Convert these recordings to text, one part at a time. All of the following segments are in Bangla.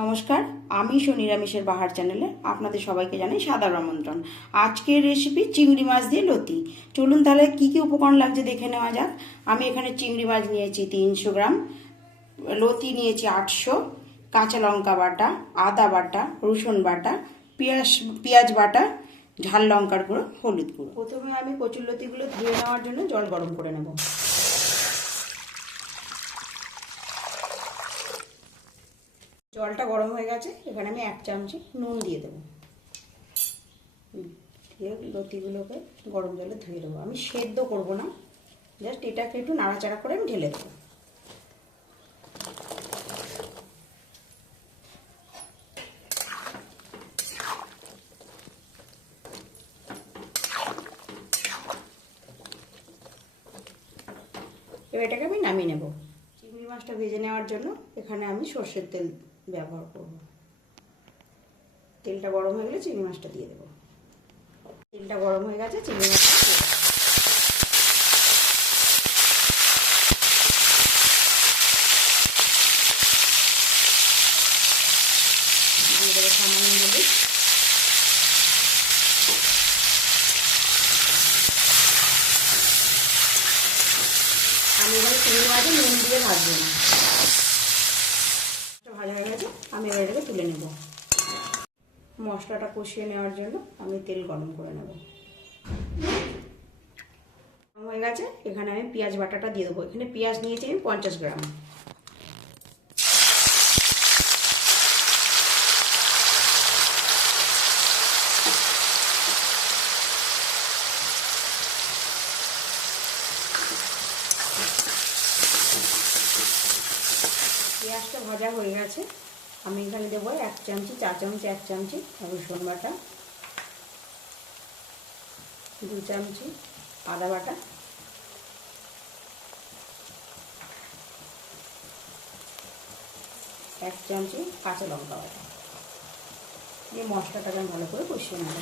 নমস্কার, আমি নিরামিষের বাহার চ্যানেলে আপনাদের সবাইকে জানাই সাদর আমন্ত্রণ। আজকের রেসিপি চিংড়ি মাছ দিয়ে লতি। চলুন তাহলে কি কি উপকরণ লাগছে দেখে নেওয়া যাক। আমি এখানে চিংড়ি মাছ নিয়েছি 300 গ্রাম, লতি নিয়েছি 800, কাঁচা লঙ্কা বাটা, আদা বাটা, রসুন বাটা, পেঁয়াজ বাটা, ঝাল লঙ্কার গুঁড়ো, হলুদ গুঁড়ো। প্রথমে আমি কচুরলতিগুলো ধুয়ে নেওয়ার জন্য জল গরম করে নেব। জলটা গরম হয়ে গেছে, এখানে আমি 1 চামচি নুন দিয়ে দেবো। দিয়ে লতিগুলোকে গরম জলে ধুয়ে দেবো। আমি সেদ্ধ করব না, জাস্ট এটাকে একটু নাড়াচাড়া করে আমি ঢেলে দেবো। এবার এটাকে আমি নামিয়ে নেব। চিংড়ি মাছটা ভেজে নেওয়ার জন্য এখানে আমি সর্ষের তেল ব্যবহার করব। তেলটা গরম হয়ে গেলে চিংড়ি মাছটা দিয়ে দেবো। তেলটা গরম হয়ে গেছে, চিংড়ি মাছটা দিয়ে দেবো। দিয়ে দেবো সামান্য হলুদ, আমি এবার চিংড়ি মাছে নুন দিয়ে ভাজবো না। ভাজা হয়ে গেছে, আমি এবার এটাকে তুলে নেব। মশলাটা কষিয়ে নেওয়ার জন্য আমি তেল গরম করে নেব। গরম হয়ে গেছে, এখানে আমি পেঁয়াজ বাটাটা দিয়ে দেবো। এখানে পেঁয়াজ নিয়েছি আমি 50 গ্রাম। পেঁয়াজটা ভাজা হয়ে গেছে, আমি এখানে দেবো 1 চামচি, 4 চামচ 1 চামচি রসুন বাটা, 2 চামচি আদা বাটা, 1 চামচি কাঁচা লঙ্কা বাটা। দিয়ে মশলাটাকে আমি ভালো করে কষিয়ে নেব।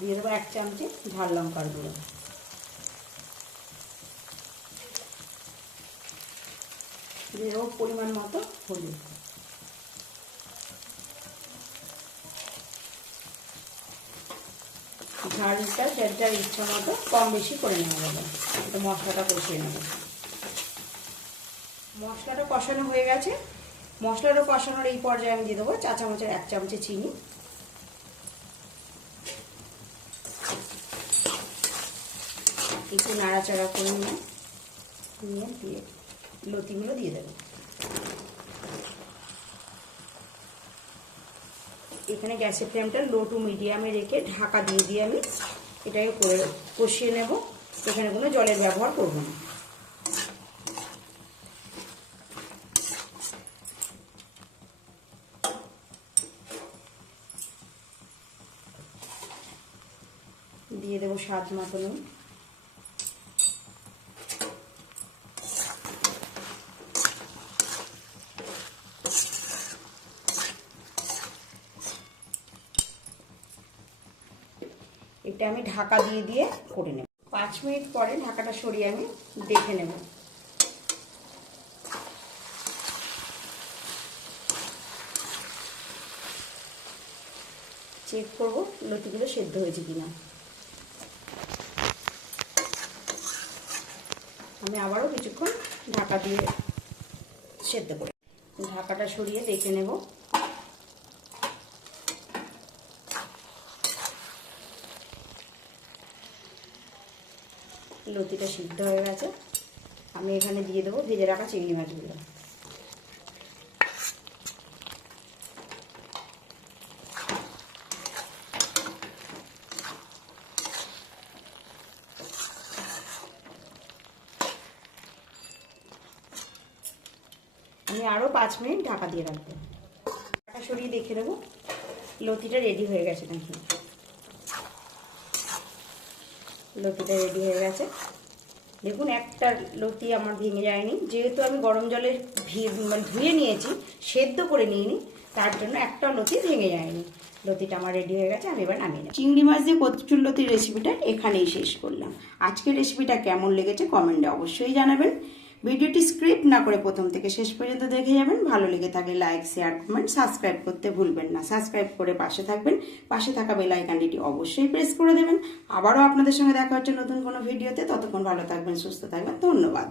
দিয়ে দেবো 1 চামচি ঝাল লঙ্কার গুঁড়ো, দিয়ে দেবো পরিমাণ মতো হলুদ। ঝালটা যার ইচ্ছা মতো কম বেশি করে নেওয়া যাবে। এটা মশলাটা কষিয়ে নেব। মশলাটা কষানো হয়ে গেছে, মশলাটা কষানোর এই পর্যায়ে আমি দিয়ে দেবো 4 চামচের 1 চামচি চিনি। একটু নাড়াচাড়া করে দিয়ে লতিগুলো দিয়ে দেবো। এখানে গ্যাসের ফ্লেমটা লো টু মিডিয়ামে রেখে ঢাকা দিয়ে আমি এটাকে কষিয়ে নেব। এখানে কোনো জলের ব্যবহার করব না। দিয়ে দেবো স্বাদ মতো নুন। এটা আমি ঢাকা দিয়ে করে নেব। 5 মিনিট পরে ঢাকাটা সরিয়ে আমি দেখে নেব। চেক করব লতিগুলো সেদ্ধ হয়েছে কিনা। আমি আবারও কিছুক্ষণ ঢাকা দিয়ে সেদ্ধ করে ঢাকাটা সরিয়ে দেখে নেব। লতিটা সিদ্ধ হয়ে গেছে, আমি এখানে দিয়ে দেবো ভেজে রাখা চিংড়ি মাছগুলো। আমি আরও 5 মিনিট ঢাকা দিয়ে রাখবো। ঢাকা সরিয়ে দেখে নেবো লতিটা রেডি হয়ে গেছে নাকি। লতিটা রেডি হয়ে গেছে, দেখুন একটা লতি আমার ভেঙে যায়নি, যেহেতু আমি গরম জলে মানে ধুয়ে নিয়েছি, সেদ্ধ করে নিইনি, তার জন্য একটা লতি ভেঙে যায়নি। লতিটা আমার রেডি হয়ে গেছে, আমি এবার নামিয়ে নেব। চিংড়ি মাছ দিয়ে কচুর লতির রেসিপিটা এখানেই শেষ করলাম। আজকের রেসিপিটা কেমন লেগেছে কমেন্টে অবশ্যই জানাবেন। ভিডিওটি স্ক্রিপ্ট না করে প্রথম থেকে শেষ পর্যন্ত দেখে যাবেন। ভালো লেগে থাকলে লাইক, শেয়ার, কমেন্ট, সাবস্ক্রাইব করতে ভুলবেন না। সাবস্ক্রাইব করে পাশে থাকবেন, পাশে থাকা বেল আইকনটি অবশ্যই প্রেস করে দেবেন। আবারও আপনাদের সঙ্গে দেখা হচ্ছে নতুন কোনো ভিডিওতে। ততক্ষণ ভালো থাকবেন, সুস্থ থাকবেন। ধন্যবাদ।